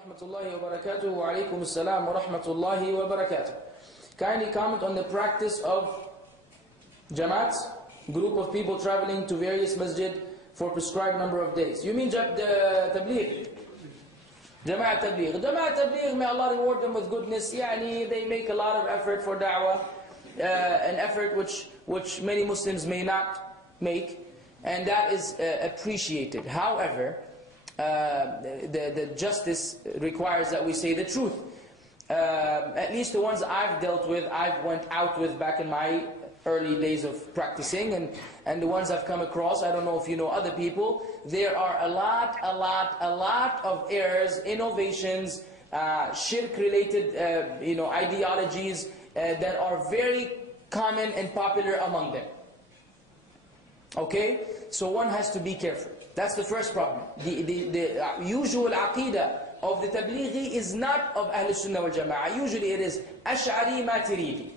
Rahmatullahi wa barakatuh. Wa alaikum assalam wa rahmatullahi wa barakatuh. Kindly comment on the practice of jamat, group of people traveling to various masjid for prescribed number of days. You mean the tabligh? Jamat tabligh. Jamat tabligh, may Allah reward them with goodness. They make a lot of effort for da'wah, an effort which many Muslims may not make, and that is appreciated. However, the justice requires that we say the truth. At least the ones I've dealt with, I've went out with back in my early days of practicing, and the ones I've come across, I don't know if you know other people, there are a lot of errors, innovations, shirk-related ideologies that are very common and popular among them. Okay? So one has to be careful. That's the first problem. The usual aqidah of the tablighi is not of Ahlul Sunnah wal Jama'ah. Usually it is Ash'ari Maturidi.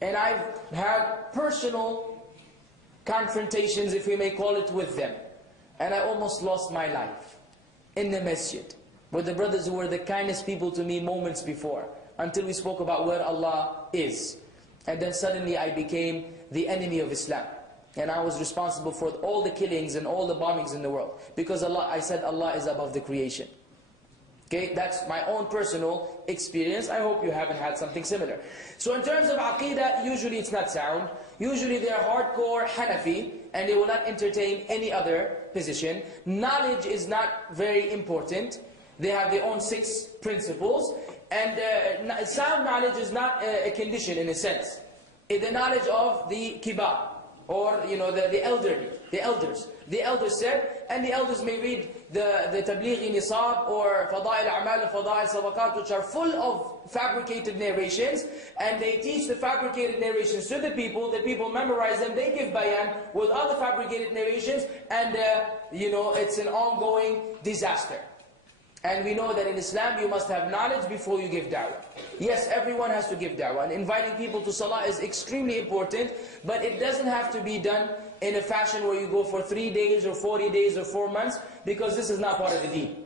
And I've had personal confrontations, if we may call it, with them. And I almost lost my life in the masjid with the brothers who were the kindest people to me moments before, until we spoke about where Allah is. And then suddenly I became the enemy of Islam. And I was responsible for all the killings and all the bombings in the world. Because I said Allah is above the creation. Okay, that's my own personal experience. I hope you haven't had something similar. So in terms of aqidah, usually it's not sound. Usually they are hardcore Hanafi, and they will not entertain any other position. Knowledge is not very important. They have their own 6 principles. And sound knowledge is not a condition in a sense. It's the knowledge of the kibar, or the elderly, the elders. The elders said, and the elders may read the Tablighi Nisab or Fada'il A'mal and Fada'il Sadaqat, which are full of fabricated narrations, and they teach the fabricated narrations to the people memorize them, they give bayan with other fabricated narrations, and it's an ongoing disaster. And we know that in Islam you must have knowledge before you give da'wah. Yes, everyone has to give da'wah, and inviting people to salah is extremely important, but it doesn't have to be done in a fashion where you go for 3 days or 40 days or 4 months, because this is not part of the deen.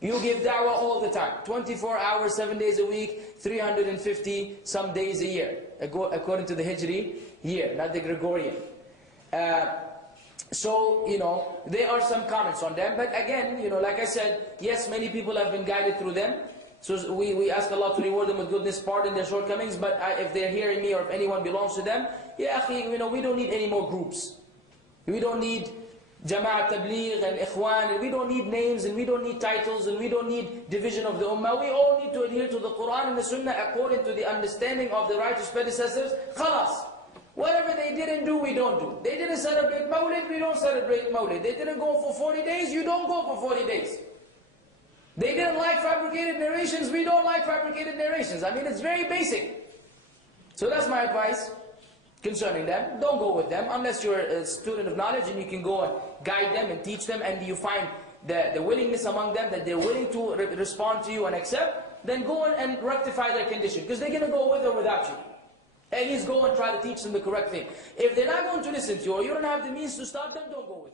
You give da'wah all the time, 24 hours, 7 days a week, 350 some days a year, according to the Hijri year, not the Gregorian. So, there are some comments on them. But again, like I said, yes, many people have been guided through them. So we ask Allah to reward them with goodness, pardon their shortcomings. But if they're hearing me, or if anyone belongs to them, we don't need any more groups. We don't need Jama'at, Tabligh and Ikhwan, and we don't need names, and we don't need titles, and we don't need division of the Ummah. We all need to adhere to the Quran and the Sunnah according to the understanding of the righteous predecessors. Khalas. Whatever they didn't do, we don't do. They didn't celebrate Mawlid, we don't celebrate Mawlid. They didn't go for 40 days, you don't go for 40 days. They didn't like fabricated narrations, we don't like fabricated narrations. I mean, it's very basic. So that's my advice concerning them. Don't go with them unless you're a student of knowledge and you can go and guide them and teach them, and you find the willingness among them that they're willing to respond to you and accept, then go and rectify their condition. Because they're going to go with or without you. At least go and try to teach them the correct thing. If they're not going to listen to you, or you don't have the means to stop them, don't go with them.